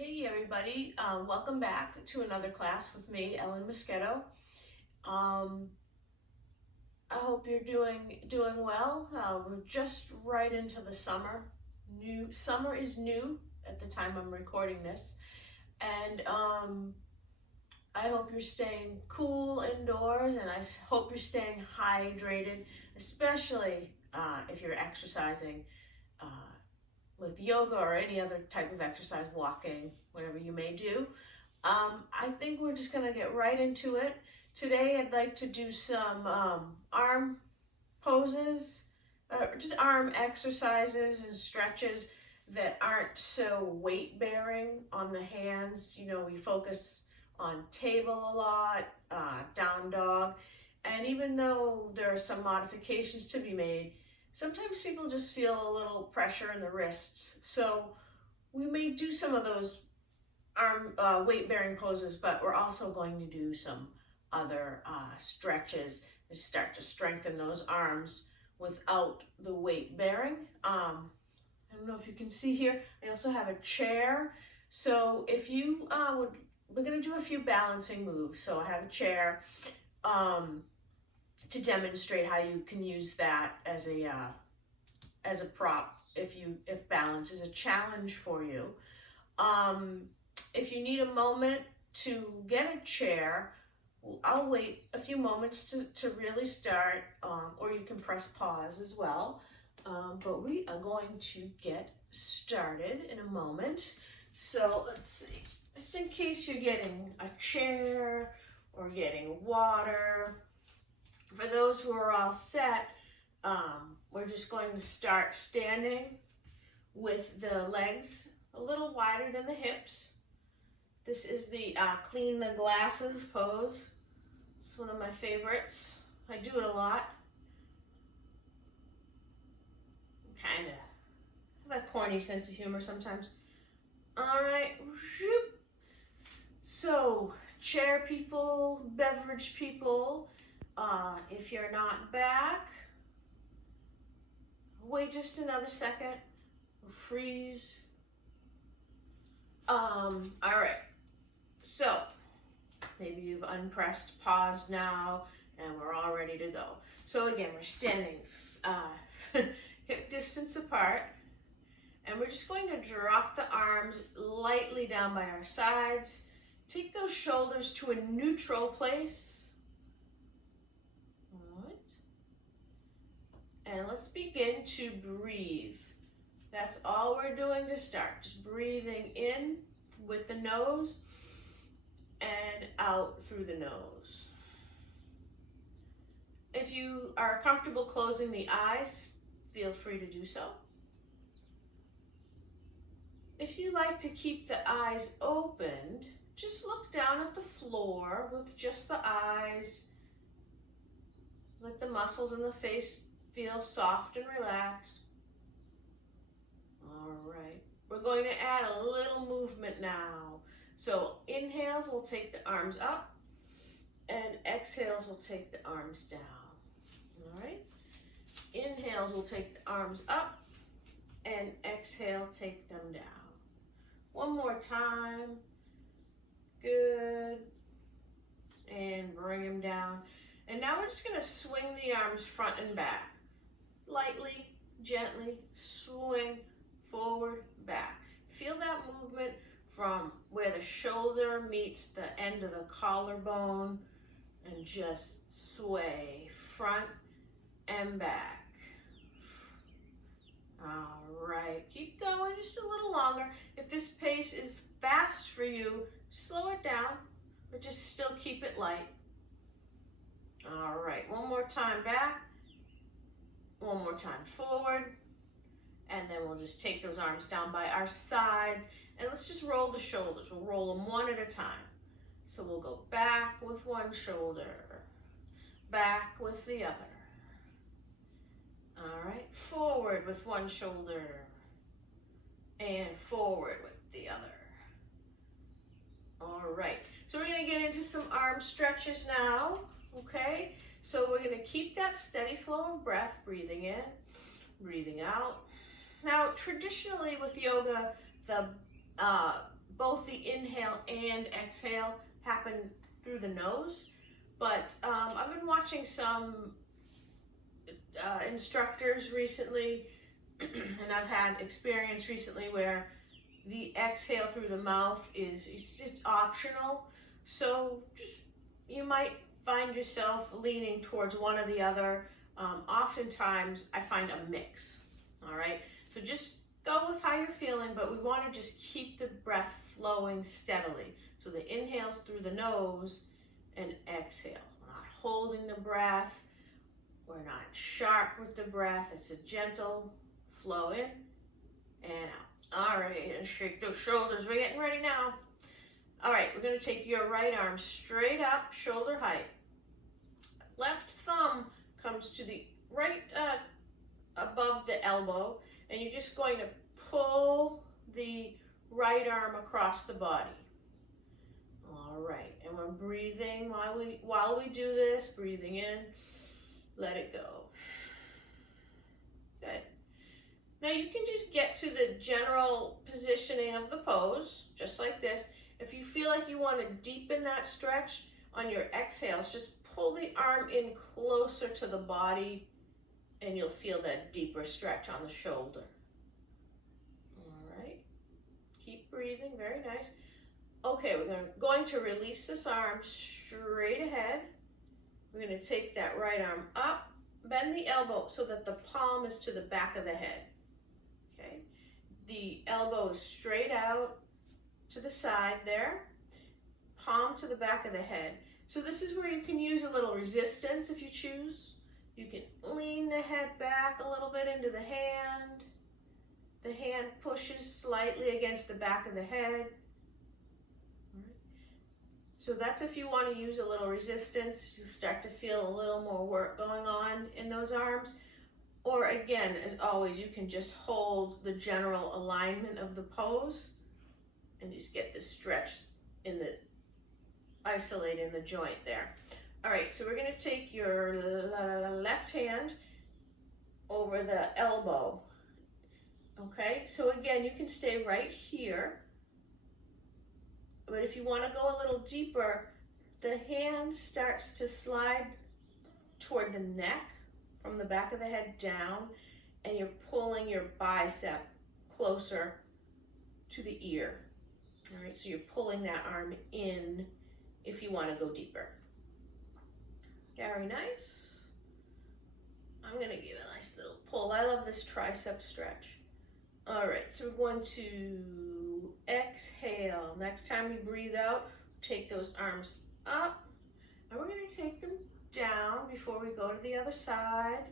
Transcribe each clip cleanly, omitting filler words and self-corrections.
Hey everybody, welcome back to another class with me, Moschetto. I hope you're doing well. We're just right into the summer. Summer is new at the time I'm recording this, and I hope you're staying cool indoors, and I hope you're staying hydrated, especially if you're exercising. With yoga or any other type of exercise, walking, whatever you may do. I think we're just gonna get right into it. Today I'd like to do some arm poses, just arm exercises and stretches that aren't so weight bearing on the hands. You know, we focus on table a lot, down dog, and even though there are some modifications to be made, sometimes people just feel a little pressure in the wrists. So we may do some of those arm weight-bearing poses, but we're also going to do some other stretches to start to strengthen those arms without the weight bearing. I don't know if you can see here, I also have a chair. So if you we're gonna do a few balancing moves. So I have a chair. To demonstrate how you can use that as a prop if balance is a challenge for you. If you need a moment to get a chair, I'll wait a few moments to really start, or you can press pause as well. But we are going to get started in a moment. So let's see, just in case you're getting a chair or getting water. For those who are all set, we're just going to start standing with the legs a little wider than the hips. This is the clean the glasses pose. It's one of my favorites. I do it a lot. Kind of have a corny sense of humor sometimes. All right. So, chair people, beverage people, if you're not back, wait just another second, freeze. All right, so maybe you've unpressed pause now and we're all ready to go. So again, we're standing hip distance apart, and we're just going to drop the arms lightly down by our sides. Take those shoulders to a neutral place. And let's begin to breathe. That's all we're doing to start. Just breathing in with the nose and out through the nose. If you are comfortable closing the eyes, feel free to do so. If you like to keep the eyes opened, just look down at the floor with just the eyes. Let the muscles in the face feel soft and relaxed. All right, we're going to add a little movement now. So inhales will take the arms up, and exhales will take the arms down. All right, inhales will take the arms up, and exhale, take them down. One more time. Good. And bring them down. And now we're just going to swing the arms front and back. Lightly, gently, swing forward, back. Feel that movement from where the shoulder meets the end of the collarbone, and just sway front and back. All right, keep going just a little longer. If this pace is fast for you, slow it down, but just still keep it light. All right, one more time back. One more time forward, and then we'll just take those arms down by our sides, and let's just roll the shoulders. We'll roll them one at a time. So we'll go back with one shoulder, back with the other. All right, forward with one shoulder, and forward with the other. All right, so we're gonna get into some arm stretches now, okay? So we're going to keep that steady flow of breath, breathing in, breathing out. Now, traditionally with yoga, the both the inhale and exhale happen through the nose. But I've been watching some instructors recently, and I've had experience recently where the exhale through the mouth it's optional. So just, you might find yourself leaning towards one or the other. Oftentimes I find a mix. All right, so just go with how you're feeling, but we want to just keep the breath flowing steadily. So the inhales through the nose and exhale. We're not holding the breath. We're not sharp with the breath. It's a gentle flow in and out. All right, and shake those shoulders. We're getting ready now. All right, we're going to take your right arm straight up, shoulder height. Left thumb comes to the right above the elbow, and you're just going to pull the right arm across the body. All right, and we're breathing while we do this, breathing in, let it go. Good. Now you can just get to the general positioning of the pose, just like this. If you feel like you want to deepen that stretch on your exhales, just pull the arm in closer to the body and you'll feel that deeper stretch on the shoulder. All right, keep breathing, very nice. Okay, we're going to release this arm straight ahead. We're going to take that right arm up, bend the elbow so that the palm is to the back of the head. Okay, the elbow is straight out to the side there, palm to the back of the head. So this is where you can use a little resistance if you choose. You can lean the head back a little bit into the hand. The hand pushes slightly against the back of the head. So that's if you want to use a little resistance. You start to feel a little more work going on in those arms. Or again, as always, you can just hold the general alignment of the pose and just get the stretch in the, isolate in the joint there. All right, so we're going to take your left hand over the elbow. Okay, so again, you can stay right here. But if you want to go a little deeper, the hand starts to slide toward the neck from the back of the head down, and you're pulling your bicep closer to the ear. All right, so you're pulling that arm in if you want to go deeper. Very nice. I'm going to give it a nice little pull. I love this tricep stretch. All right, so we're going to exhale. Next time you breathe out, take those arms up, and we're going to take them down before we go to the other side.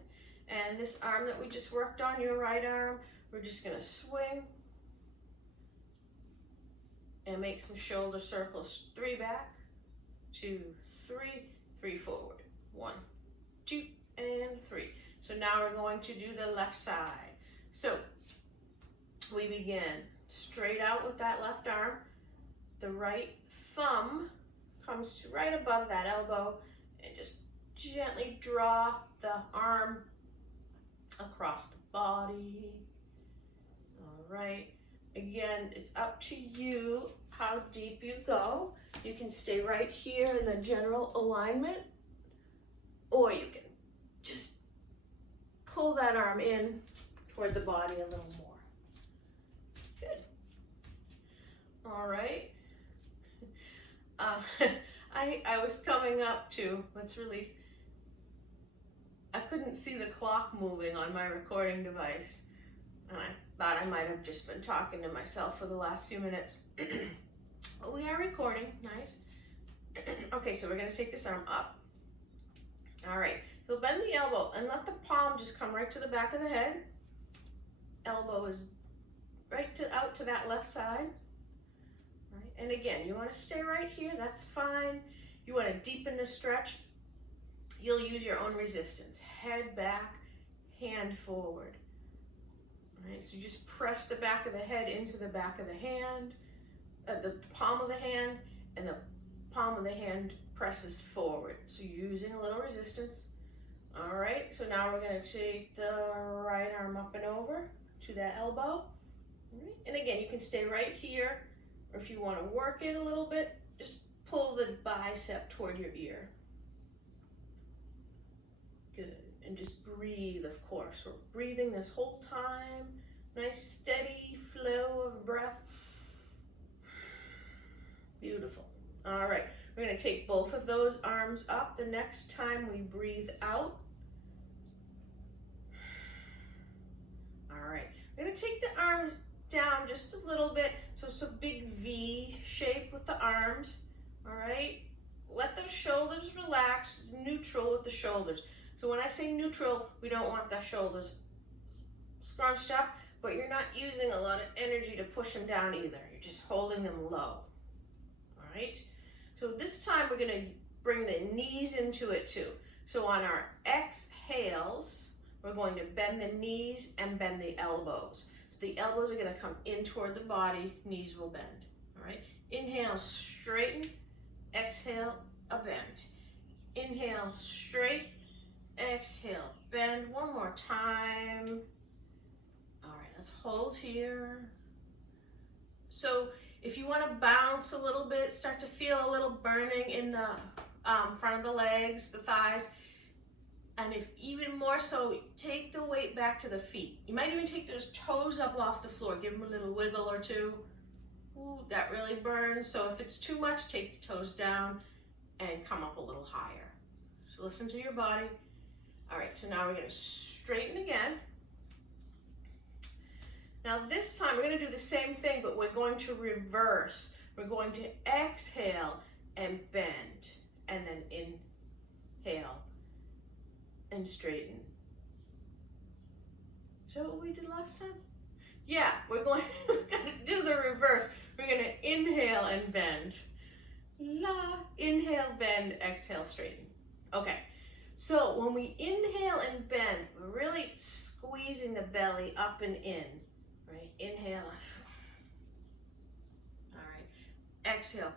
And this arm that we just worked on, your right arm, we're just going to swing and make some shoulder circles. 3 back, 2, 3, 3 forward. 1, 2, and 3. So now we're going to do the left side. So we begin straight out with that left arm. The right thumb comes to right above that elbow, and just gently draw the arm across the body. All right. Again, it's up to you how deep you go. You can stay right here in the general alignment, or you can just pull that arm in toward the body a little more. Good. All right. I was coming up to, let's release. I couldn't see the clock moving on my recording device, and I thought I might have just been talking to myself for the last few minutes. But we are recording, nice. Okay, so we're gonna take this arm up. All right, so bend the elbow and let the palm just come right to the back of the head. Elbow is right out to that left side. Right, and again, you wanna stay right here, that's fine. You wanna deepen the stretch. You'll use your own resistance. Head back, hand forward. All right, so you just press the back of the head into the back of the hand, the palm of the hand, and the palm of the hand presses forward. So you're using a little resistance. All right, so now we're gonna take the right arm up and over to that elbow. All right, and again, you can stay right here Or if you want to work it a little bit, just pull the bicep toward your ear. Good. And just breathe, of course. We're breathing this whole time. Nice steady flow of breath. Beautiful. All right. We're going to take both of those arms up the next time we breathe out. All right. We're going to take the arms down just a little bit. So it's a big V shape with the arms. All right. Let those shoulders relax, neutral with the shoulders. So when I say neutral, we don't want the shoulders scrunched up, but you're not using a lot of energy to push them down either. You're just holding them low. All right. So this time we're going to bring the knees into it too. So on our exhales, we're going to bend the knees and bend the elbows. So the elbows are going to come in toward the body, knees will bend. All right. Inhale, straighten. Exhale, a bend. Inhale, straight. Exhale, bend. One more time. All right, let's hold here. So if you want to bounce a little bit, start to feel a little burning in the front of the legs, the thighs, and if even more so, take the weight back to the feet. You might even take those toes up off the floor. Give them a little wiggle or two. Ooh, that really burns. So if it's too much, take the toes down and come up a little higher. So listen to your body. All right, so now we're going to straighten again. Now this time we're going to do the same thing, but we're going to reverse. We're going to exhale and bend, and then inhale and straighten. Is that what we did last time? Yeah, we're going to do the reverse. We're going to inhale and bend. La, inhale, bend, exhale, straighten. Okay. So when we inhale and bend, we're really squeezing the belly up and in, right? Inhale. All right. Exhale.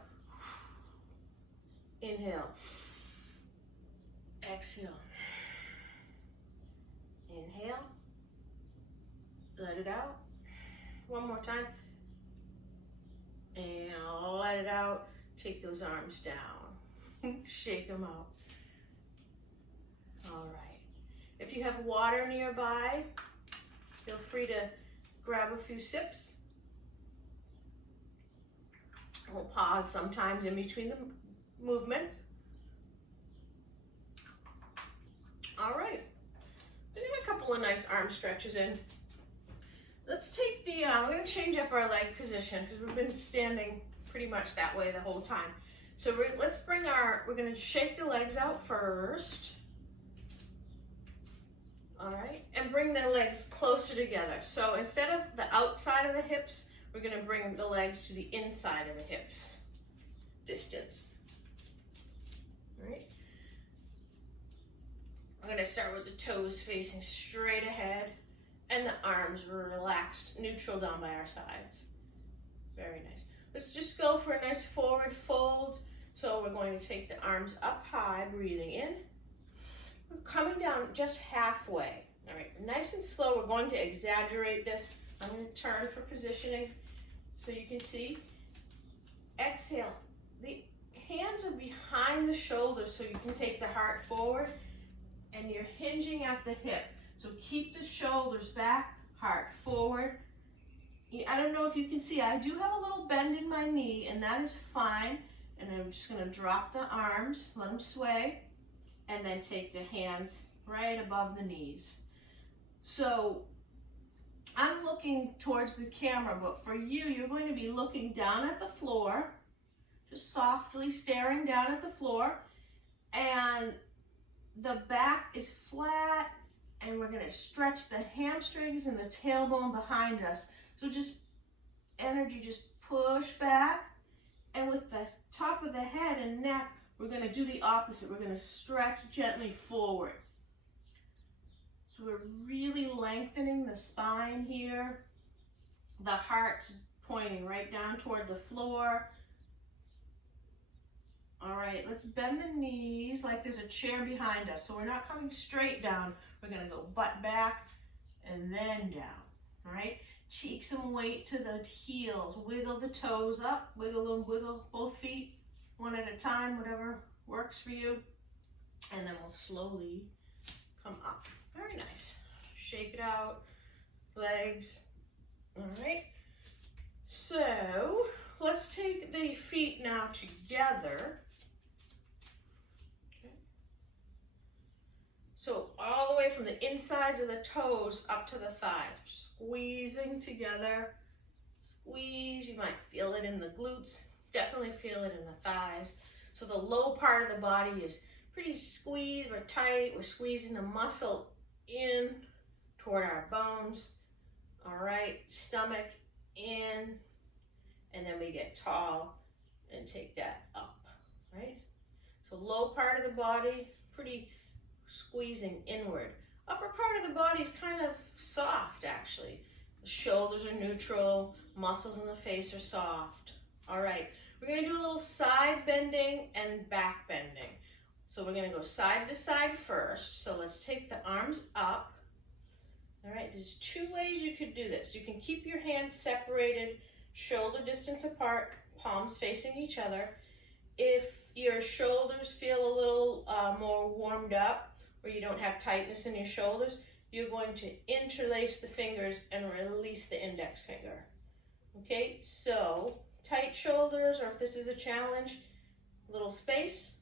Inhale. Exhale. Inhale. Let it out. One more time. And let it out. Take those arms down. Shake them out. All right. If you have water nearby, feel free to grab a few sips. We'll pause sometimes in between the movements. All right. We got a couple of nice arm stretches in. Let's take the, we're going to change up our leg position because we've been standing pretty much that way the whole time. So let's bring we're going to shake the legs out first. All right, and bring the legs closer together. So instead of the outside of the hips, we're going to bring the legs to the inside of the hips distance. All right. I'm going to start with the toes facing straight ahead and the arms relaxed, neutral down by our sides. Very nice. Let's just go for a nice forward fold. So we're going to take the arms up high, breathing in. We're coming down just halfway. All right, nice and slow. We're going to exaggerate this. I'm going to turn for positioning so you can see. Exhale. The hands are behind the shoulders so you can take the heart forward, and you're hinging at the hip. So keep the shoulders back, heart forward. I don't know if you can see, I do have a little bend in my knee, and that is fine. And I'm just going to drop the arms, let them sway, and then take the hands right above the knees. So I'm looking towards the camera, but for you, you're going to be looking down at the floor, just softly staring down at the floor, and the back is flat, and we're going to stretch the hamstrings and the tailbone behind us. So just energy, just push back, and with the top of the head and neck, we're going to do the opposite. We're going to stretch gently forward. So we're really lengthening the spine here. The heart's pointing right down toward the floor. All right, let's bend the knees like there's a chair behind us. So we're not coming straight down. We're going to go butt back and then down. All right, Take some weight to the heels. Wiggle the toes up. Wiggle them, wiggle both feet one at a time, whatever works for you. And then we'll slowly come up. Very nice. Shake it out. Legs. All right. So let's take the feet now together. Okay. So all the way from the insides of the toes up to the thighs. Squeezing together. Squeeze. You might feel it in the glutes. Definitely feel it in the thighs. So the low part of the body is pretty squeezed or tight. We're squeezing the muscle in toward our bones. All right, stomach in, and then we get tall and take that up, right? So low part of the body, pretty squeezing inward. Upper part of the body is kind of soft, actually. The shoulders are neutral, muscles in the face are soft. All right, we're gonna do a little side bending and back bending. So we're gonna go side to side first. So let's take the arms up. All right, there's two ways you could do this. You can keep your hands separated, shoulder distance apart, palms facing each other. If your shoulders feel a little more warmed up, or you don't have tightness in your shoulders, you're going to interlace the fingers and release the index finger. Okay, so tight shoulders, or if this is a challenge, little space.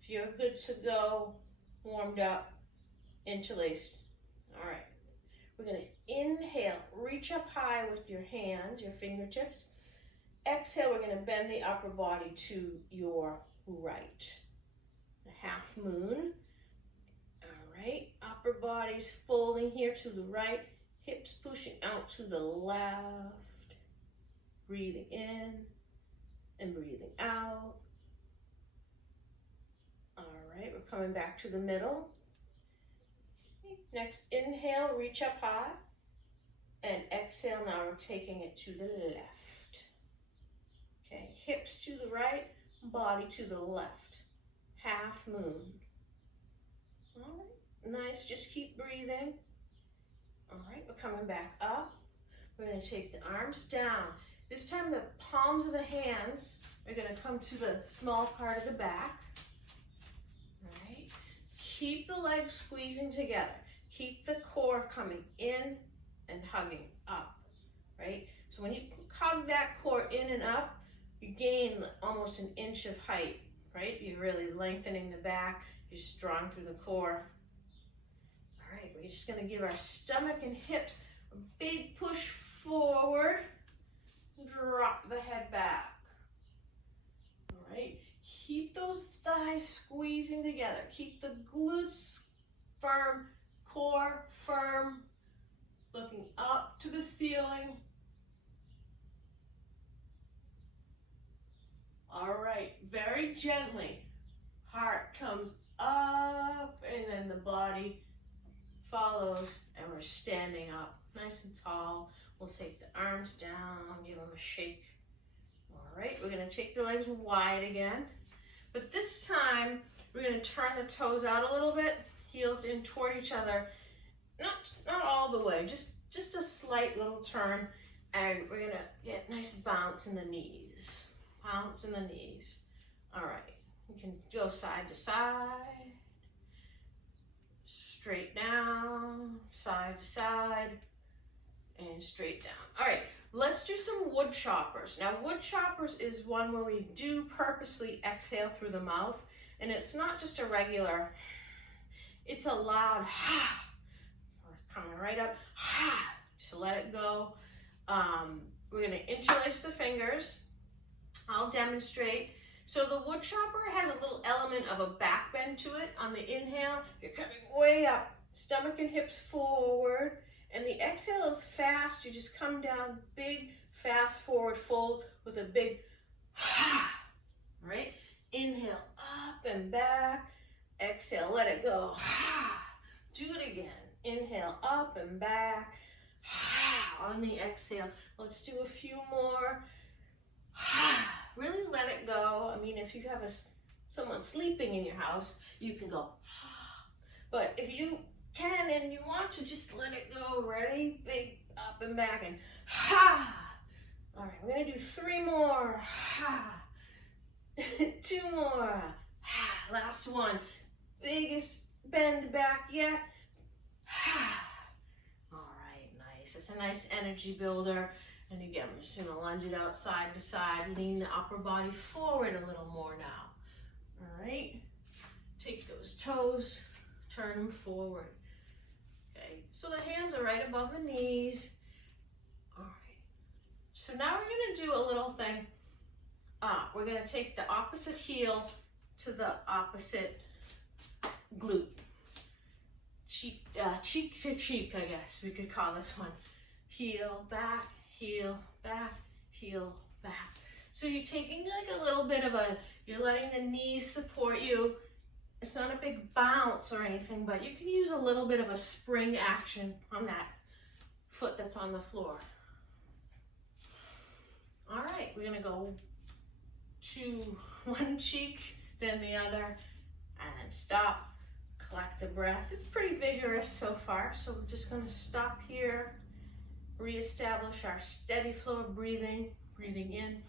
If you're good to go, warmed up, interlaced. All right, we're gonna inhale, reach up high with your hands, your fingertips. Exhale, we're gonna bend the upper body to your right. A half moon. All right, upper body's folding here to the right, hips pushing out to the left. Breathing in and breathing out. All right, we're coming back to the middle. Next, inhale, reach up high, and exhale, now we're taking it to the left. Okay, hips to the right, body to the left. Half moon. All right, nice, just keep breathing. All right, we're coming back up. We're gonna take the arms down. This time the palms of the hands are gonna come to the small part of the back. All right, keep the legs squeezing together. Keep the core coming in and hugging up, right? So when you hug that core in and up, you gain almost an inch of height, right? You're really lengthening the back, you're strong through the core. All right, we're just gonna give our stomach and hips a big push forward, drop the head back. All right, keep those thighs squeezing together. Keep the glutes firm, core firm, looking up to the ceiling. All right, very gently, heart comes up and then the body follows and we're standing up nice and tall. We'll take the arms down, give them a shake. All right, we're gonna take the legs wide again, but this time we're gonna turn the toes out a little bit, heels in toward each other, not all the way, just a slight little turn, and we're gonna get nice bounce in the knees. Bounce in the knees. All right, you can go side to side, straight down, side to side, and straight down. All right, let's do some wood choppers. Now, wood choppers is one where we do purposely exhale through the mouth, and it's not just a regular, it's a loud ha. We're coming right up, ha. So let it go. We're gonna interlace the fingers. I'll demonstrate. So the wood chopper has a little element of a back bend to it. On the inhale, you're coming way up, stomach and hips forward, and the exhale is fast. You just come down, big, fast forward fold with a big ha, all right? Inhale, up and back. Exhale, let it go, ha. Do it again. Inhale, up and back, ha. On the exhale, let's do a few more. Really let it go. I mean, if you have someone sleeping in your house, you can go, but if you can, and you want to just let it go. Ready? Big up and back and ha. All right, we're gonna do 3 more. Ha. 2 more. Ha. Last one. Biggest bend back yet. Ha. All right, nice. It's a nice energy builder. And again, we're just gonna lunge it out side to side. Lean the upper body forward a little more now. All right. Take those toes, turn them forward. Okay, so the hands are right above the knees. All right. So now we're gonna do a little thing. We're gonna take the opposite heel to the opposite glute. Cheek to cheek, I guess we could call this one. Heel, back, heel, back, heel, back. So you're taking like a little bit of you're letting the knees support you. It's not a big bounce or anything, but you can use a little bit of a spring action on that foot that's on the floor. All right, we're gonna go to one cheek, then the other, and then stop, collect the breath. It's pretty vigorous so far, so we're just gonna stop here, reestablish our steady flow of breathing. Breathing in,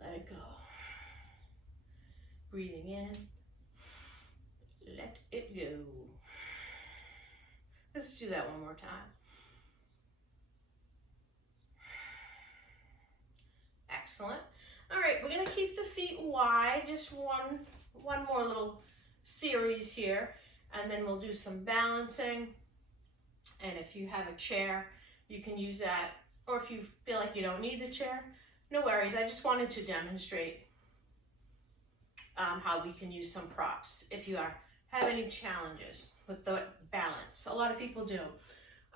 let it go. Breathing in, let it go. Let's do that one more time. Excellent. All right, we're gonna keep the feet wide, just one more little series here, and then we'll do some balancing. And if you have a chair, you can use that, or if you feel like you don't need the chair, no worries. I just wanted to demonstrate how we can use some props if you have any challenges with the balance. A lot of people do.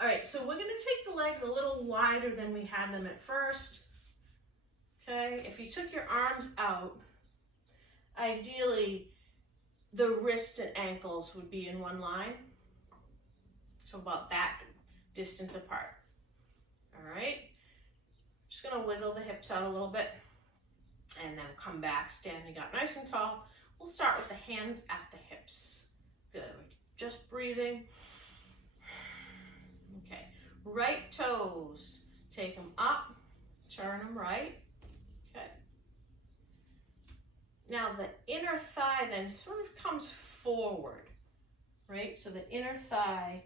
All right, so we're gonna take the legs a little wider than we had them at first. Okay, if you took your arms out, ideally the wrists and ankles would be in one line. So about that distance apart. All right, just gonna wiggle the hips out a little bit and then come back, standing up nice and tall. We'll start with the hands at the hips. Good, just breathing. Okay, right toes, take them up, turn them right. Okay. Now the inner thigh then sort of comes forward, right? So the inner thigh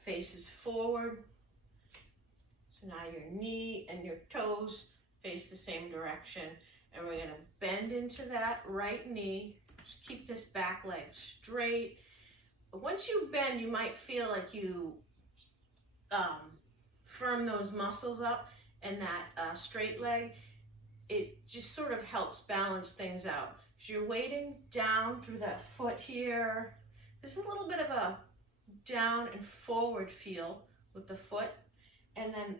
faces forward. So now your knee and your toes face the same direction. And we're gonna bend into that right knee. Just keep this back leg straight. But once you bend, you might feel like you firm those muscles up, and that straight leg, it just sort of helps balance things out. So you're weighting down through that foot here. There's a little bit of a down and forward feel with the foot, and then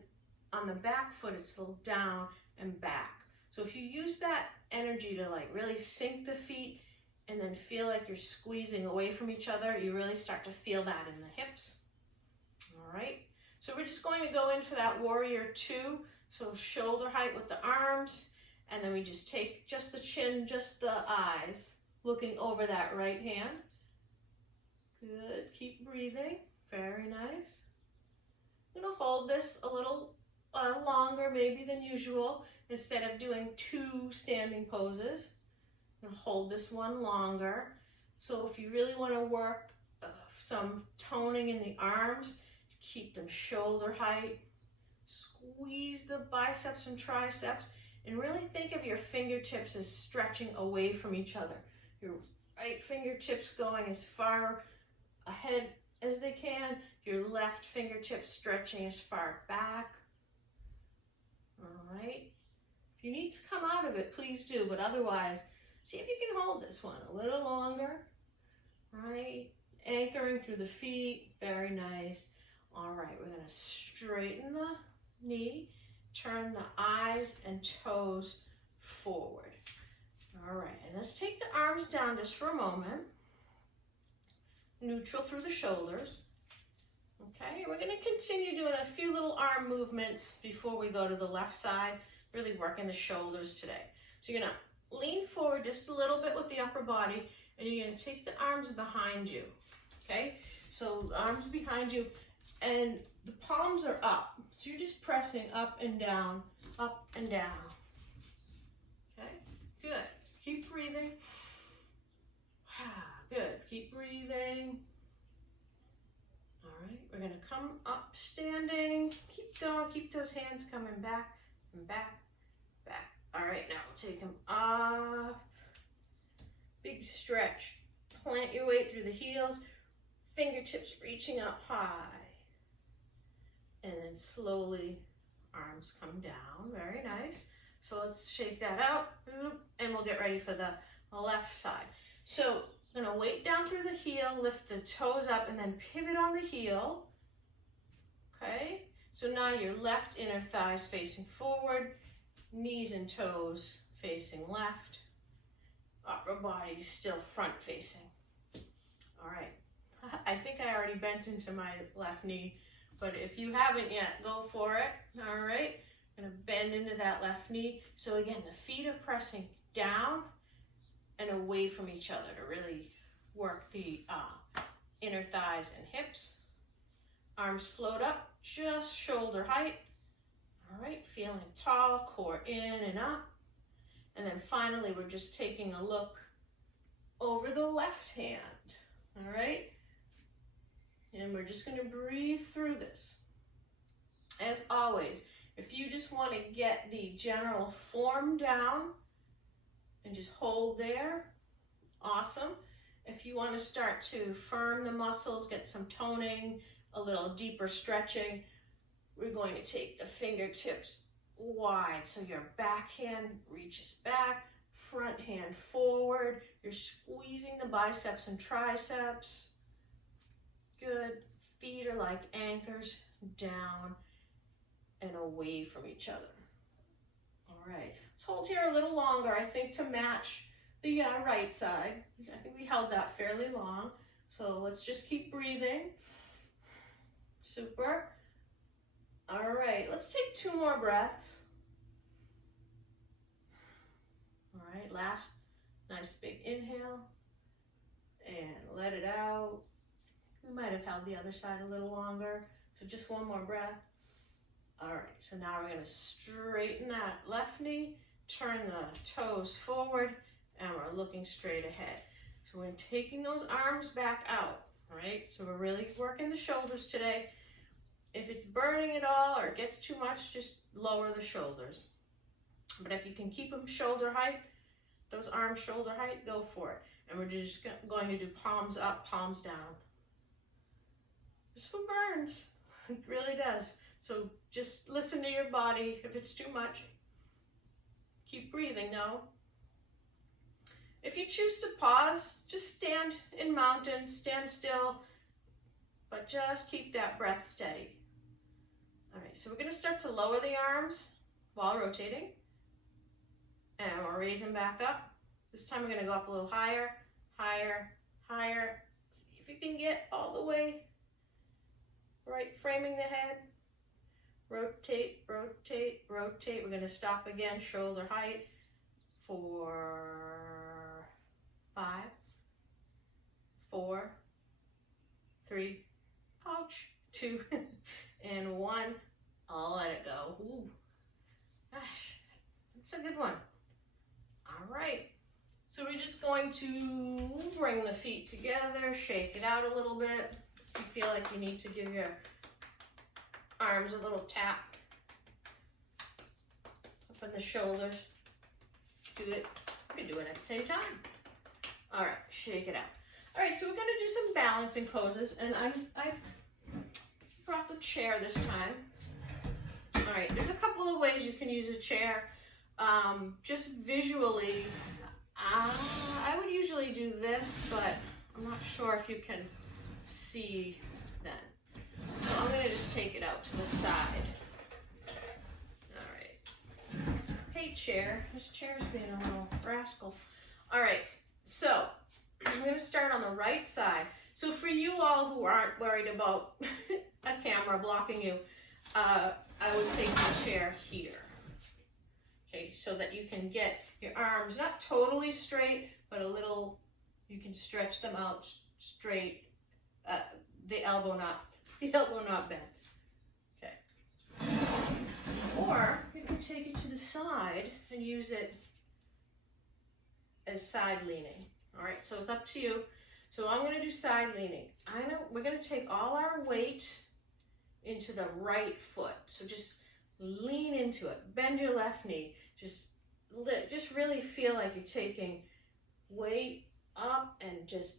on the back foot it's a little down and back. So if you use that energy to like really sink the feet and then feel like you're squeezing away from each other, you really start to feel that in the hips. All right, so we're just going to go in for that warrior 2. So shoulder height with the arms, and then we just take just the chin, just the eyes, looking over that right hand. Good, keep breathing, very nice. I'm gonna hold this a little longer maybe than usual. Instead of doing 2 standing poses, I'm gonna hold this one longer. So if you really wanna work some toning in the arms, keep them shoulder height, squeeze the biceps and triceps, and really think of your fingertips as stretching away from each other. Your right fingertips going as far ahead as they can, your left fingertips stretching as far back. All right. If you need to come out of it, please do, but otherwise, see if you can hold this one a little longer, right? Anchoring through the feet, very nice. All right, we're gonna straighten the knee, turn the eyes and toes forward. All right, and let's take the arms down just for a moment. Neutral through the shoulders. Okay, we're gonna continue doing a few little arm movements before we go to the left side, really working the shoulders today. So you're gonna lean forward just a little bit with the upper body, and you're gonna take the arms behind you, okay? So arms behind you, and the palms are up. So you're just pressing up and down, up and down. Okay, good. Keep breathing. Good, keep breathing. All right, we're gonna come up standing. Keep going, keep those hands coming back and back, back. All right, now we'll take them up. Big stretch. Plant your weight through the heels. Fingertips reaching up high. And then slowly, arms come down. Very nice. So let's shake that out. And we'll get ready for the left side. So I'm gonna weight down through the heel, lift the toes up, and then pivot on the heel. Okay? So now your left inner thighs facing forward, knees and toes facing left, upper body still front facing. All right. I think I already bent into my left knee, but if you haven't yet, go for it. All right. I'm gonna bend into that left knee. So again, the feet are pressing down and away from each other to really work the inner thighs and hips. Arms float up, just shoulder height. All right, feeling tall, core in and up. And then finally, we're just taking a look over the left hand. All right, and we're just gonna breathe through this. As always, if you just wanna get the general form down and just hold there, awesome. If you wanna start to firm the muscles, get some toning, a little deeper stretching, we're going to take the fingertips wide so your back hand reaches back, front hand forward. You're squeezing the biceps and triceps. Good. Feet are like anchors, down and away from each other. All right. Let's hold here a little longer, I think, to match the right side. I think we held that fairly long. So let's just keep breathing. Super. All right, let's take 2 more breaths. All right, last nice big inhale and let it out. We might have held the other side a little longer, so just 1 more breath. All right, so now we're gonna straighten that left knee, turn the toes forward, and we're looking straight ahead. So we're taking those arms back out, right? So we're really working the shoulders today. If it's burning at all or it gets too much, just lower the shoulders. But if you can keep them shoulder height, those arms shoulder height, go for it. And we're just going to do palms up, palms down. This one burns, it really does. So just listen to your body. If it's too much, keep breathing though. If you choose to pause, just stand in mountain, stand still, but just keep that breath steady. All right, so we're gonna start to lower the arms while rotating. And we're raising back up. This time we're gonna go up a little higher, higher, higher. See if you can get all the way, right, framing the head. Rotate, rotate, rotate. We're gonna stop again, shoulder height for 5, 4, 3, ouch, 2, and 1. I'll let it go. Ooh, gosh, that's a good one. All right, so we're just going to bring the feet together, shake it out a little bit. If you feel like you need to give your arms a little tap up in the shoulders, do it. You can do it at the same time. All right, shake it out. All right, so we're gonna do some balancing poses, and I brought the chair this time. All right, there's a couple of ways you can use a chair. Just visually, I would usually do this, but I'm not sure if you can see then. So I'm gonna just take it out to the side. All right. Hey chair, this chair's being a little rascal. All right, so I'm gonna start on the right side. So for you all who aren't worried about a camera blocking you, I would take the chair here. Okay, so that you can get your arms not totally straight, but a little, you can stretch them out straight, the elbow not bent. Okay. Or you can take it to the side and use it as side leaning. All right, so it's up to you. So I'm going to do side leaning. We're going to take all our weight into the right foot. So just lean into it. Bend your left knee. Just really feel like you're taking weight up and just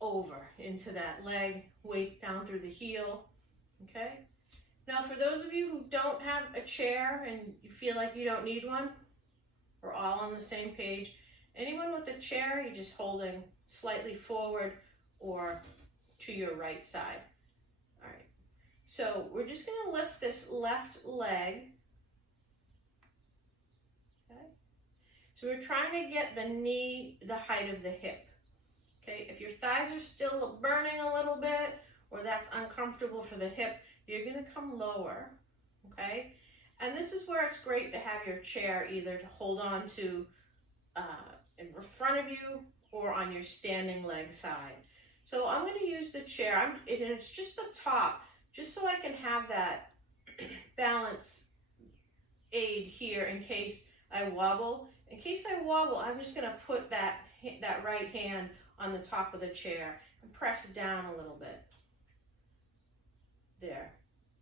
over into that leg, weight down through the heel. Okay? Now for those of you who don't have a chair and you feel like you don't need one, we're all on the same page. Anyone with a chair, you're just holding slightly forward or to your right side. All right. So we're just going to lift this left leg. Okay. So we're trying to get the knee the height of the hip. Okay. If your thighs are still burning a little bit or that's uncomfortable for the hip, you're going to come lower. Okay. And this is where it's great to have your chair either to hold on to in front of you or on your standing leg side. So I'm going to use the chair, and it's just the top, just so I can have that balance aid here in case I wobble. In case I wobble, I'm just going to put that right hand on the top of the chair and press down a little bit. There.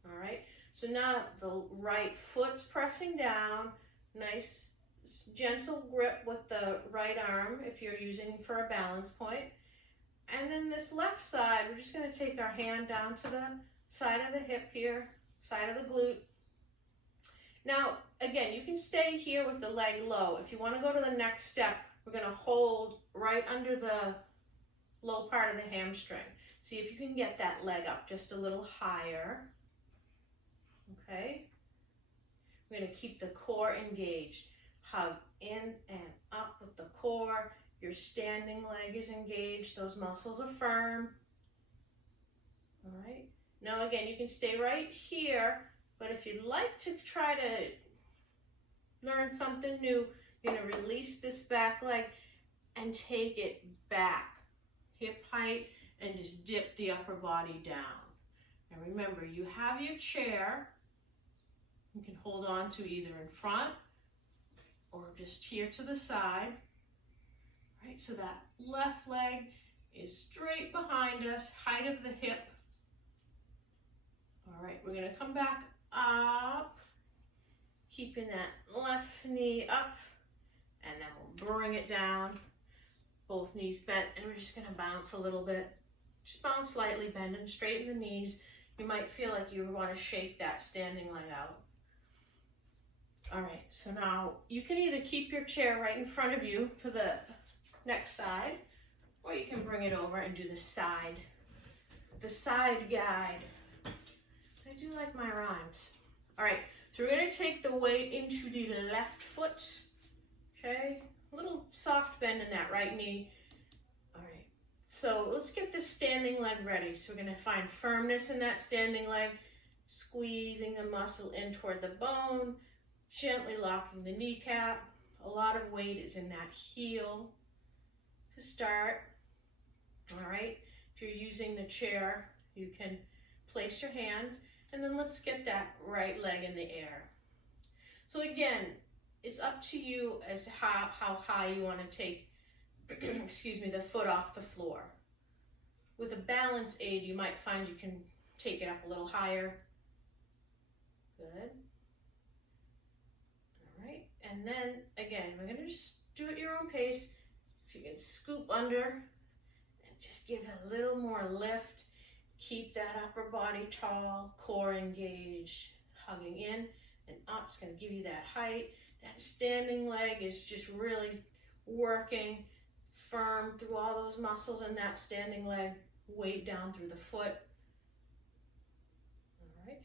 All right. So now the right foot's pressing down, nice gentle grip with the right arm if you're using for a balance point. And then this left side, we're just going to take our hand down to the side of the hip here, side of the glute. Now, again, you can stay here with the leg low. If you want to go to the next step, we're going to hold right under the low part of the hamstring. See if you can get that leg up just a little higher. Okay? We're going to keep the core engaged. Hug in and up with the core. Your standing leg is engaged. Those muscles are firm. All right. Now again, you can stay right here, but if you'd like to try to learn something new, you're going to release this back leg and take it back, hip height, and just dip the upper body down. And remember, you have your chair. You can hold on to either in front or just here to the side. Right, so that left leg is straight behind us, height of the hip. All right, we're going to come back up, keeping that left knee up, and then we'll bring it down, both knees bent, and we're just going to bounce a little bit. Just bounce slightly, bend and straighten the knees. You might feel like you want to shake that standing leg out. All right, so now you can either keep your chair right in front of you for the next side, or you can bring it over and do the side guide. I do like my rhymes. All right, so we're going to take the weight into the left foot. Okay, a little soft bend in that right knee. All right, so let's get this standing leg ready. So we're going to find firmness in that standing leg, squeezing the muscle in toward the bone, gently locking the kneecap. A lot of weight is in that heel to start. All right, if you're using the chair, you can place your hands, and then let's get that right leg in the air. So again, it's up to you as to how high you want to take excuse me, the foot off the floor. With a balance aid, you might find you can take it up a little higher. Good. All right, and then again, we're going to just do it at your own pace. If you can scoop under and just give it a little more lift. Keep that upper body tall, core engaged, hugging in and up. It's going to give you that height. That standing leg is just really working firm through all those muscles in that standing leg, weight down through the foot. All right,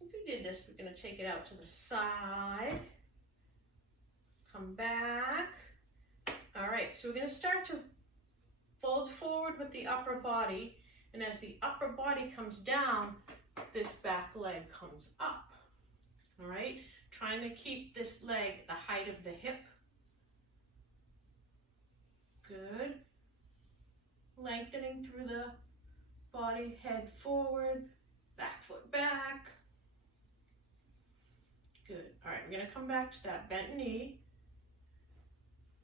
if we did this, we're going to take it out to the side, come back. All right, so we're going to start to fold forward with the upper body, and as the upper body comes down, this back leg comes up. All right, trying to keep this leg the height of the hip. Good. Lengthening through the body, head forward, back foot back. Good. All right, we're gonna come back to that bent knee,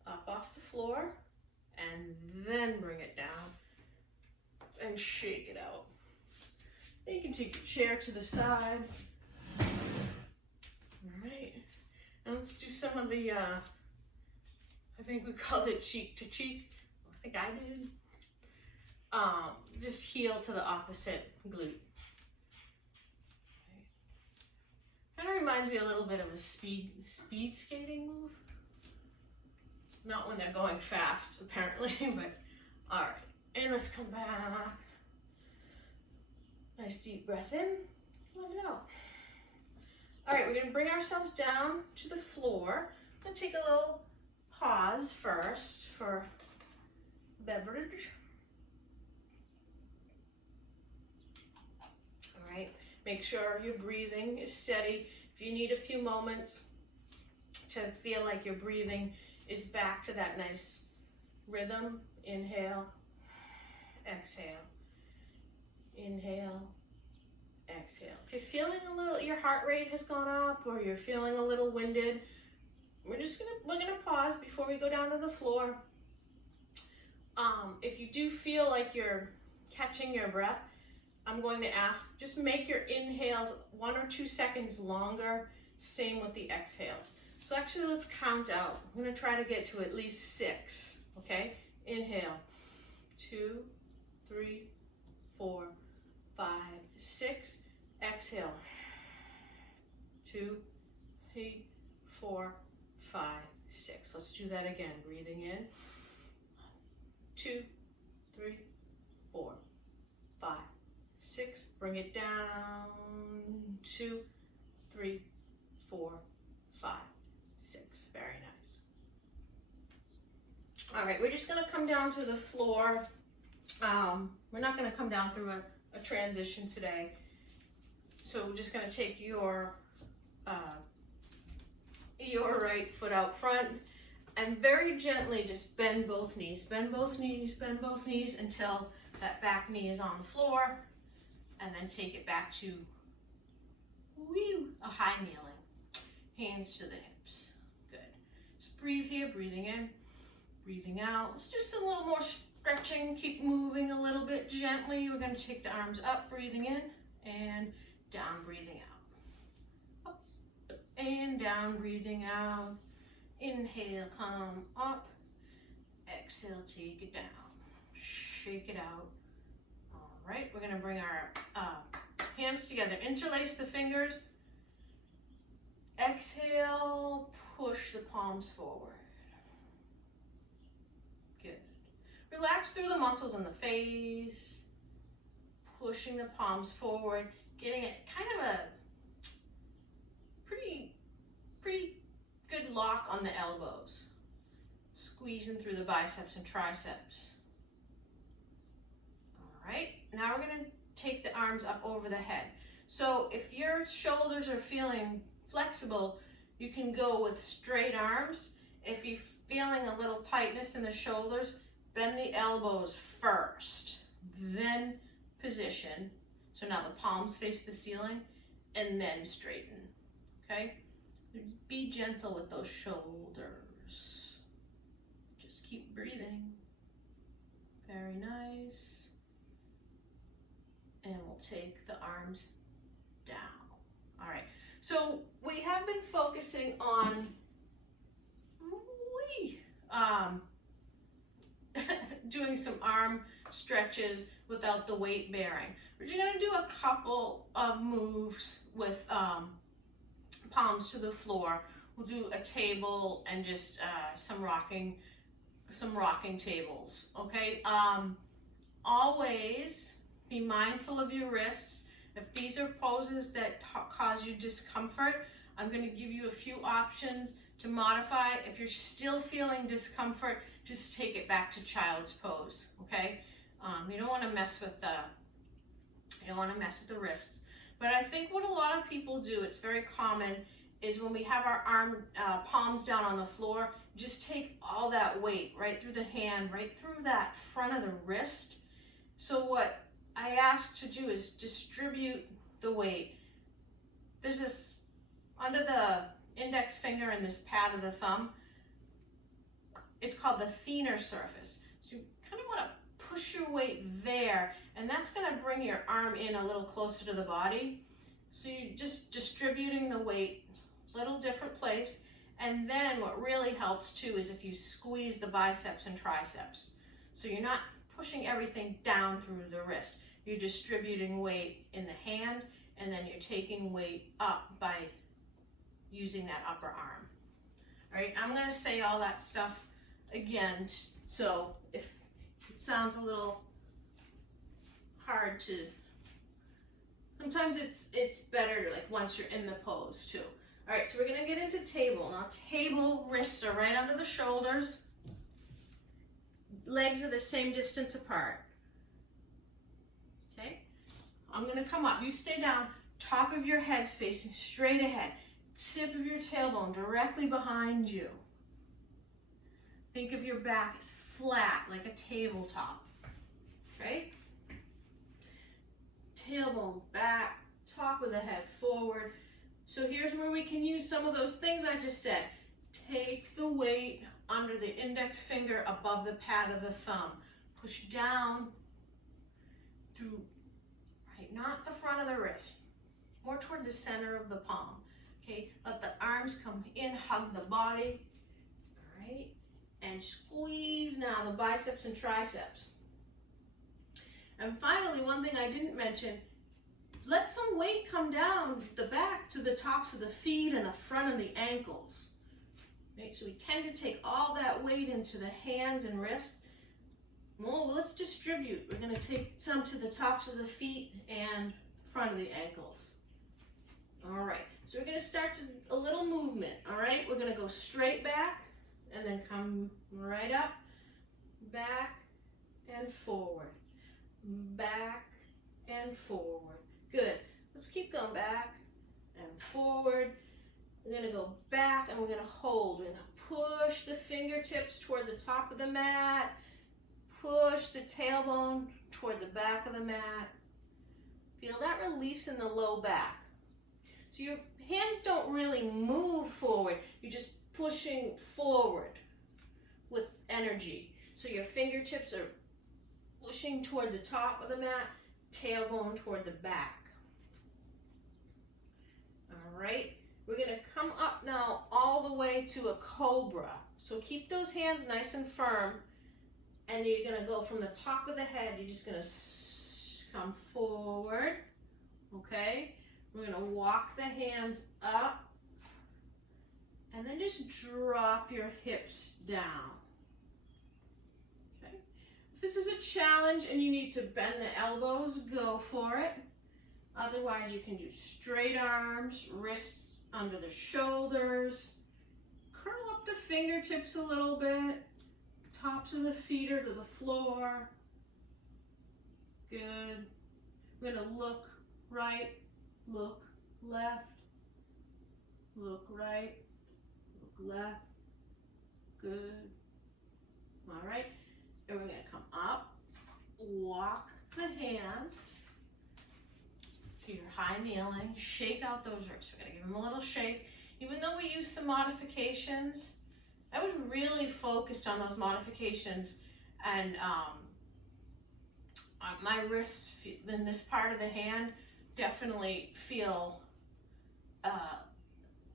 up off the floor, and then bring it down and shake it out. And you can take your chair to the side. All right, and let's do some of the, I think we called it cheek to cheek. I think I did. Just heel to the opposite glute. Kind of reminds me a little bit of a speed skating move. Not when they're going fast, apparently, but all right. And let's come back. Nice deep breath in, let it out. All right, we're gonna bring ourselves down to the floor. I'm gonna take a little pause first for beverage. All right, make sure your breathing is steady. If you need a few moments to feel like your breathing is back to that nice rhythm, inhale, exhale, inhale, exhale. If you're feeling a little, your heart rate has gone up or you're feeling a little winded, we're gonna pause before we go down to the floor. If you do feel like you're catching your breath, I'm going to ask, just make your inhales 1 or 2 seconds longer, same with the exhales. So actually let's count out. I'm gonna try to get to at least 6, okay? Inhale, 2, 3, 4, 5, 6. Exhale, 2, 3, 4, 5, 6. Let's do that again. Breathing in, 2, 3, 4, 5, 6. Bring it down, 2, 3, 4, 5, 6. Very nice. All right, we're just gonna come down to the floor. We're not gonna come down through a transition today. So we're just gonna take your right foot out front and very gently just bend both knees, bend both knees, bend both knees until that back knee is on the floor, and then take it back to a high kneeling. Hands to the hips. Good. Just breathe here, breathing in, breathing out. It's just a little more stretching. Keep moving a little bit gently. We're going to take the arms up, breathing in, and down, breathing out. Up and down, breathing out. Inhale, come up. Exhale, take it down. Shake it out. All right, we're going to bring our hands together. Interlace the fingers. Exhale, push the palms forward. Good. Relax through the muscles in the face. Pushing the palms forward. Getting it kind of a pretty good lock on the elbows. Squeezing through the biceps and triceps. All right, now we're gonna take the arms up over the head. So if your shoulders are feeling flexible, you can go with straight arms. If you're feeling a little tightness in the shoulders, bend the elbows first, then position. So now the palms face the ceiling, and then straighten, okay? Be gentle with those shoulders. Just keep breathing. Very nice. And we'll take the arms down. All right, so we have been focusing on doing some arm stretches without the weight bearing. We're just gonna do a couple of moves with palms to the floor. We'll do a table and just some rocking tables, okay? Always be mindful of your wrists. If these are poses that cause you discomfort, I'm going to give you a few options to modify. If you're still feeling discomfort, just take it back to child's pose, okay? You don't want to mess with the wrists. But I think what a lot of people do, it's very common, is when we have our palms down on the floor, just take all that weight right through the hand, right through that front of the wrist. So what I ask to do is distribute the weight. There's this, under the index finger and this pad of the thumb, it's called the thenar surface. So you kind of want to push your weight there, and that's going to bring your arm in a little closer to the body. So you're just distributing the weight, little different place. And then what really helps too is if you squeeze the biceps and triceps. So you're not pushing everything down through the wrist. You're distributing weight in the hand, and then you're taking weight up by using that upper arm. All right, I'm going to say all that stuff again, so if it sounds a little hard to, sometimes it's better like once you're in the pose too. All right, so we're gonna get into table. Now table, wrists are right under the shoulders. Legs are the same distance apart. Okay, I'm gonna come up. You stay down, top of your head's facing straight ahead. Tip of your tailbone directly behind you. Think of your back as flat, like a tabletop, okay? Tailbone back, top of the head forward. So here's where we can use some of those things I just said. Take the weight under the index finger above the pad of the thumb. Push down through, right, not the front of the wrist, more toward the center of the palm. Okay, let the arms come in, hug the body, all right? And squeeze now the biceps and triceps. And finally, one thing I didn't mention, let some weight come down the back to the tops of the feet and the front of the ankles. Right? So we tend to take all that weight into the hands and wrists. Well, let's distribute. We're going to take some to the tops of the feet and front of the ankles. All right, so we're going to start a little movement. All right, we're going to go straight back and then come right up, back and forward, back and forward. Good. Let's keep going back and forward. We're going to go back and we're going to hold. We're going to push the fingertips toward the top of the mat. Push the tailbone toward the back of the mat. Feel that release in the low back. So your hands don't really move forward. You're just pushing forward with energy. So your fingertips are pushing toward the top of the mat, tailbone toward the back. All right, we're going to come up now all the way to a cobra. So keep those hands nice and firm, and you're going to go from the top of the head. You're just going to come forward, okay? We're going to walk the hands up, and then just drop your hips down. Okay? If this is a challenge and you need to bend the elbows, go for it. Otherwise, you can do straight arms, wrists under the shoulders. Curl up the fingertips a little bit. Tops of the feet are to the floor. Good. We're going to look right, look left, look right, look left. Good. All right. And we're going to come up, walk the hands to your high kneeling, shake out those wrists. We're going to give them a little shake. Even though we used some modifications, I was really focused on those modifications, and my wrists in this part of the hand definitely feel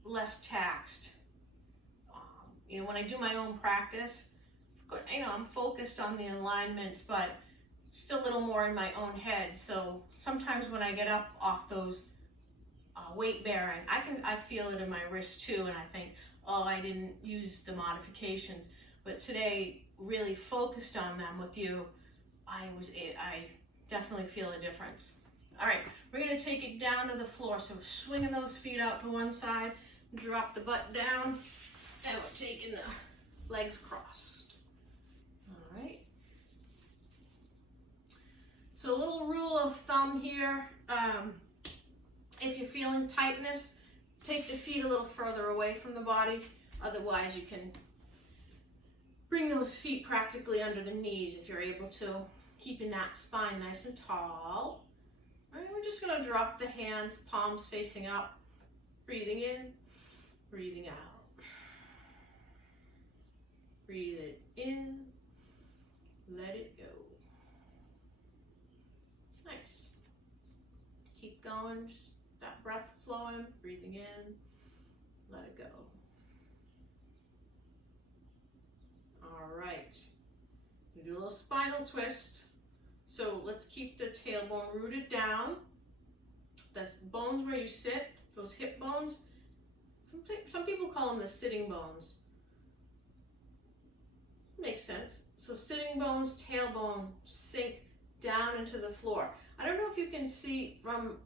less taxed. You know, when I do my own practice, you know, I'm focused on the alignments, but still a little more in my own head. So sometimes when I get up off those weight bearing, I feel it in my wrist too, and I think, oh, I didn't use the modifications. But today, really focused on them with you, I definitely feel a difference. All right, we're gonna take it down to the floor. So swinging those feet out to one side, drop the butt down, and we're taking the legs crossed. All right. So a little rule of thumb here, if you're feeling tightness, take the feet a little further away from the body. Otherwise, you can bring those feet practically under the knees if you're able to. Keeping that spine nice and tall. All right, we're just gonna drop the hands, palms facing up, breathing in, breathing out. Breathe it in, let it go. Nice. Keep going, just that breath flowing, breathing in, let it go. All right, we do a little spinal twist. So let's keep the tailbone rooted down. That's the bones where you sit, those hip bones. Some people call them the sitting bones. Makes sense. So sitting bones, tailbone, sink down into the floor. I don't know if you can see from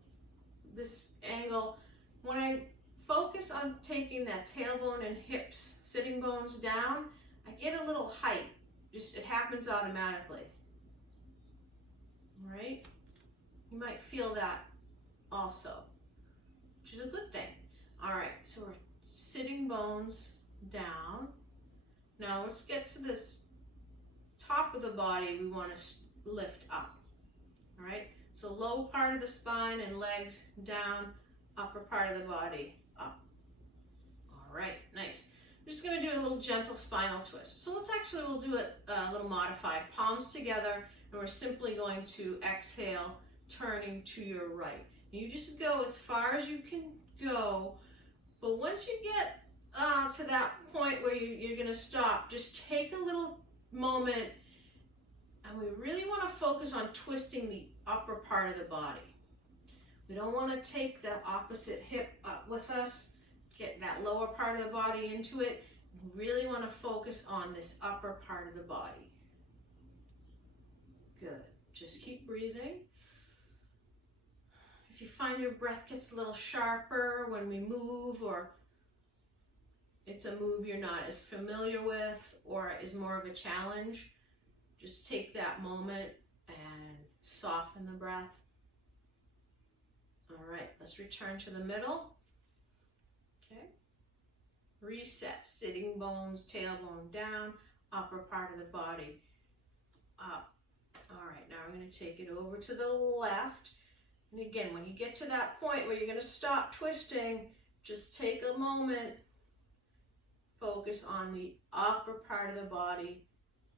this angle, when I focus on taking that tailbone and hips, sitting bones down, I get a little height. Just, it happens automatically. All right? You might feel that also, which is a good thing. All right, so we're sitting bones down. Now let's get to this top of the body we want to lift up. All right, so low part of the spine and legs down, upper part of the body up. All right, nice. I'm just going to do a little gentle spinal twist. So we'll do it a little modified. Palms together, and we're simply going to exhale, turning to your right. You just go as far as you can go, but once you get to that point where you're going to stop, just take a little moment, and we really want to focus on twisting the upper part of the body. We don't want to take the opposite hip up with us, get that lower part of the body into it. We really want to focus on this upper part of the body. Good. Just keep breathing. If you find your breath gets a little sharper when we move, or it's a move you're not as familiar with or is more of a challenge, just take that moment and soften the breath. All right, let's return to the middle. Okay. Reset, sitting bones, tailbone down, upper part of the body up. All right, now we're going to take it over to the left. And again, when you get to that point where you're going to stop twisting, just take a moment, focus on the upper part of the body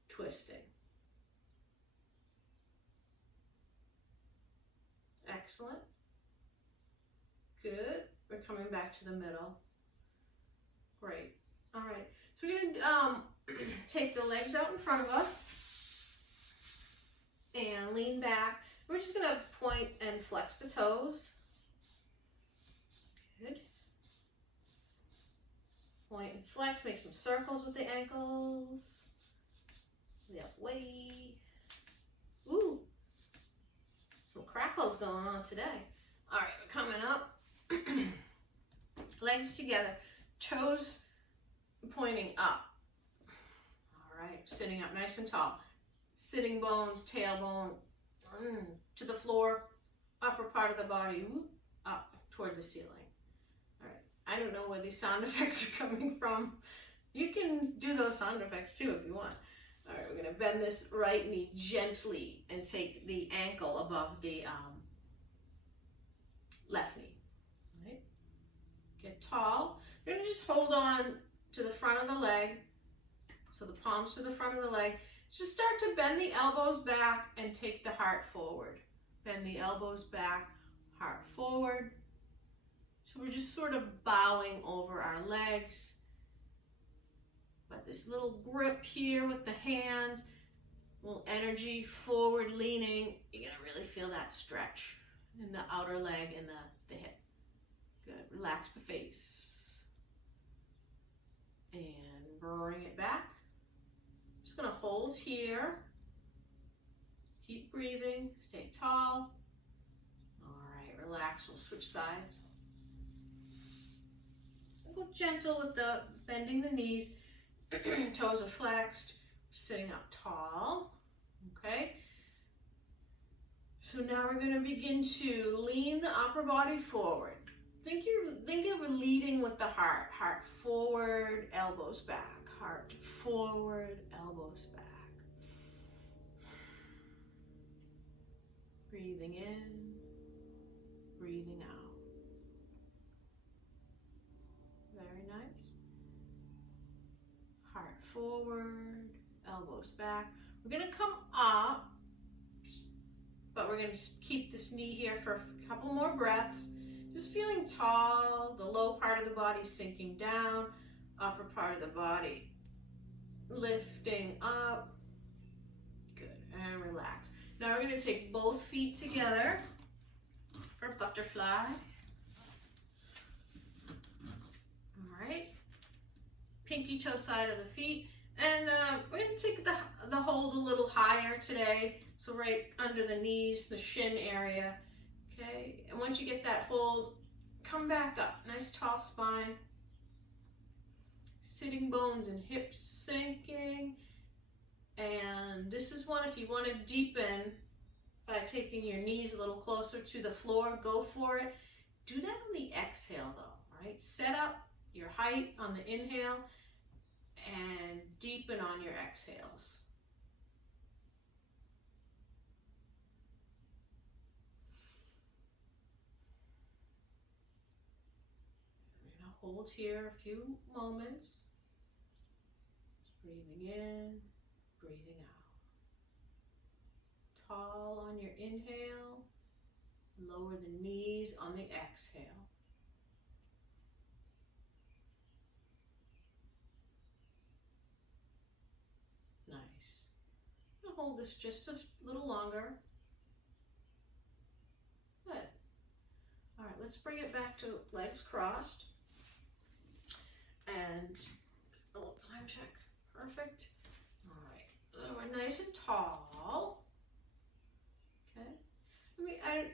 twisting. Excellent. Good. We're coming back to the middle. Great. All right. So we're going to take the legs out in front of us and lean back. We're just going to point and flex the toes. Good. Point and flex. Make some circles with the ankles. That way. Ooh. Some crackles going on today. All right, we're coming up. Legs together. Toes pointing up. All right, sitting up nice and tall. Sitting bones, tailbone to the floor, upper part of the body up toward the ceiling. All right, I don't know where these sound effects are coming from. You can do those sound effects too if you want. All right, we're going to bend this right knee gently and take the ankle above the left knee. All right, get tall. You're going to just hold on to the front of the leg, so the palms to the front of the leg. Just start to bend the elbows back and take the heart forward. Bend the elbows back, heart forward. So we're just sort of bowing over our legs. But this little grip here with the hands, little energy, forward leaning. You're going to really feel that stretch in the outer leg and the hip. Good. Relax the face. And bring it back. Just going to hold here. Keep breathing. Stay tall. All right, relax. We'll switch sides. Go gentle with the bending the knees. Toes are flexed. Sitting up tall. Okay. So now we're going to begin to lean the upper body forward. Think of leading with the heart. Heart forward, elbows back. Heart forward, elbows back. Breathing in, breathing out. Very nice. Heart forward, elbows back. We're going to come up, but we're going to keep this knee here for a couple more breaths. Just feeling tall, the low part of the body sinking down, upper part of the body lifting up. Good, and relax. Now we're going to take both feet together for butterfly. All right, pinky toe side of the feet. And we're going to take the hold a little higher today. So right under the knees, the shin area. Okay, and once you get that hold, come back up. Nice tall spine. Sitting bones and hips sinking. And this is one, if you want to deepen by taking your knees a little closer to the floor, go for it. Do that on the exhale though, right? Set up your height on the inhale and deepen on your exhales. We're going to hold here a few moments. Just breathing in, breathing out. Tall on your inhale, lower the knees on the exhale. Nice. I'm going to hold this just a little longer. Good. All right, let's bring it back to legs crossed. And a little time check. Perfect. All right, so we're nice and tall. Okay.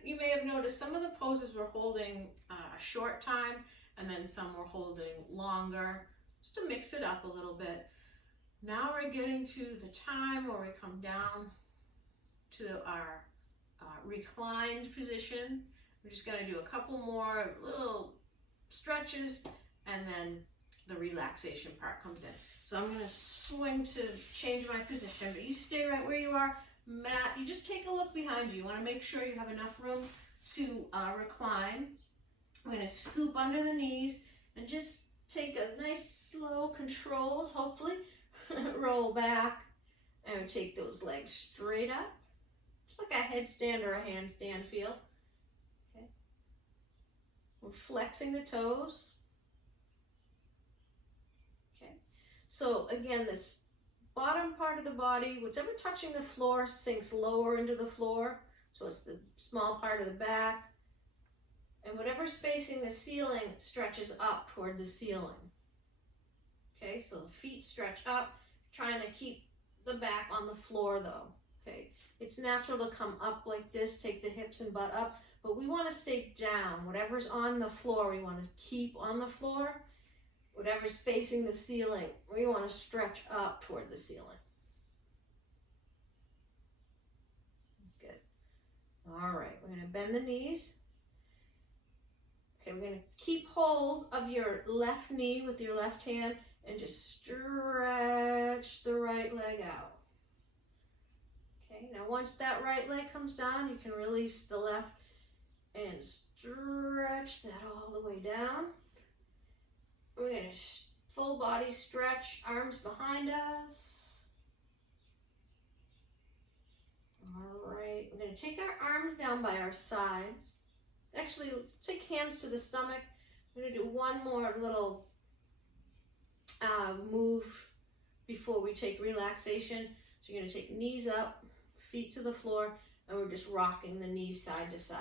You may have noticed some of the poses we're holding a short time, and then some we're holding longer, just to mix it up a little bit. Now we're getting to the time where we come down to our reclined position. We're just going to do a couple more little stretches, and then the relaxation part comes in. So I'm going to swing to change my position, but you stay right where you are. Mat, you just take a look behind you. You want to make sure you have enough room to recline. I'm going to scoop under the knees and just take a nice, slow, controlled, hopefully, roll back and take those legs straight up, just like a headstand or a handstand feel. Okay. We're flexing the toes. Okay. So again, this bottom part of the body, whatever touching the floor sinks lower into the floor. So it's the small part of the back. And whatever's facing the ceiling stretches up toward the ceiling. Okay, so the feet stretch up, trying to keep the back on the floor though. Okay, it's natural to come up like this, take the hips and butt up, but we want to stay down. Whatever's on the floor, we want to keep on the floor. Whatever's facing the ceiling, we want to stretch up toward the ceiling. Good. All right, we're going to bend the knees. Okay, we're going to keep hold of your left knee with your left hand and just stretch the right leg out. Okay, now once that right leg comes down, you can release the left and stretch that all the way down. We're going to full body stretch, arms behind us. All right, we're going to take our arms down by our sides. Actually, let's take hands to the stomach. We're going to do one more little move before we take relaxation. So you're going to take knees up, feet to the floor, and we're just rocking the knees side to side.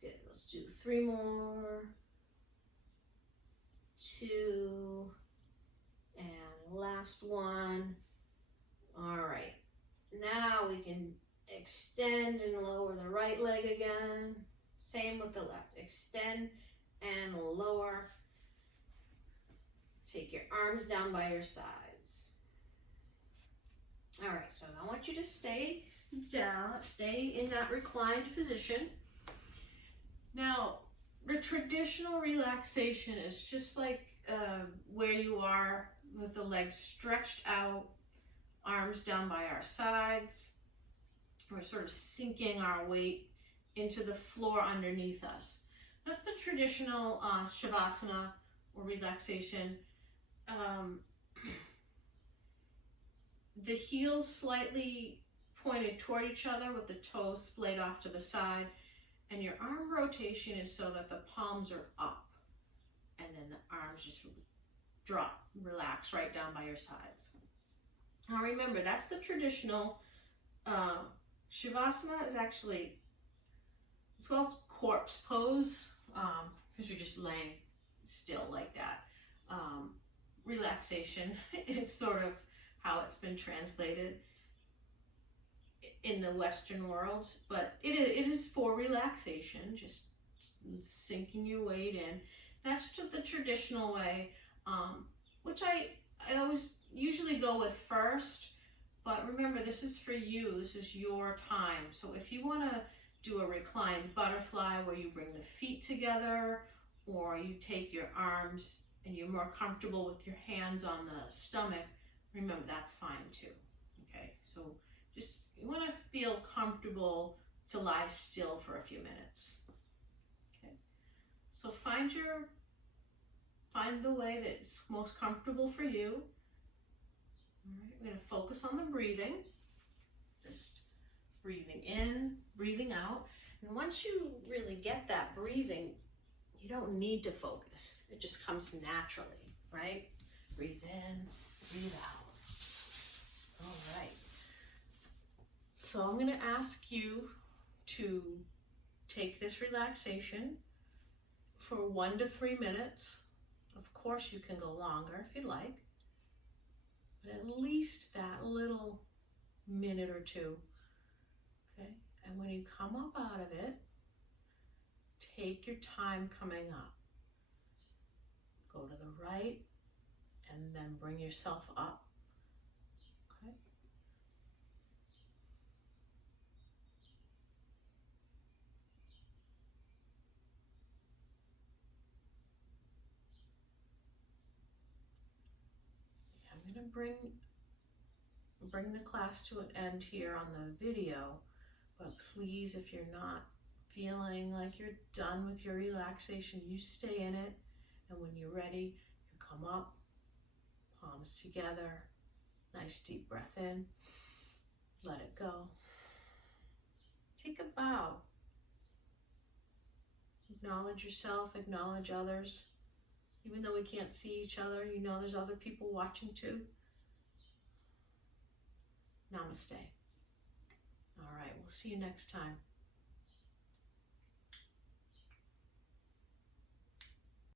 Good, let's do 3 more, 2, and last one. All right, now we can extend and lower the right leg again. Same with the left. Extend and lower. Take your arms down by your sides. All right, so I want you to stay down, stay in that reclined position. Now, the traditional relaxation is just like where you are with the legs stretched out, arms down by our sides. We're sort of sinking our weight into the floor underneath us. That's the traditional Shavasana or relaxation. The heels slightly pointed toward each other with the toes splayed off to the side, and your arm rotation is so that the palms are up, and then the arms just drop, relax right down by your sides. Now remember, that's the traditional. Shavasana is actually, it's called corpse pose, because you're just laying still like that. Relaxation is sort of how it's been translated in the Western world, but it is for relaxation, just sinking your weight in. That's the traditional way, which I always usually go with first, but remember, this is for you, this is your time. So if you want to do a reclined butterfly where you bring the feet together, or you take your arms and you're more comfortable with your hands on the stomach, remember, that's fine too. Okay, so just, you want to feel comfortable to lie still for a few minutes. Okay, so find the way that's most comfortable for you. All right, we're going to focus on the breathing, just breathing in, breathing out. And once you really get that breathing, you don't need to focus. It just comes naturally, right? Breathe in, breathe out. All right. So I'm going to ask you to take this relaxation for 1 to 3 minutes. Of course, you can go longer if you like, but at least that little minute or two. Okay. And when you come up out of it, take your time coming up. Go to the right and then bring yourself up. Okay. I'm going to bring the class to an end here on the video, but please, if you're not feeling like you're done with your relaxation, you stay in it, and when you're ready, you come up, palms together, nice deep breath in, let it go. Take a bow. Acknowledge yourself, acknowledge others. Even though we can't see each other, you know there's other people watching too. Namaste. All right, we'll see you next time.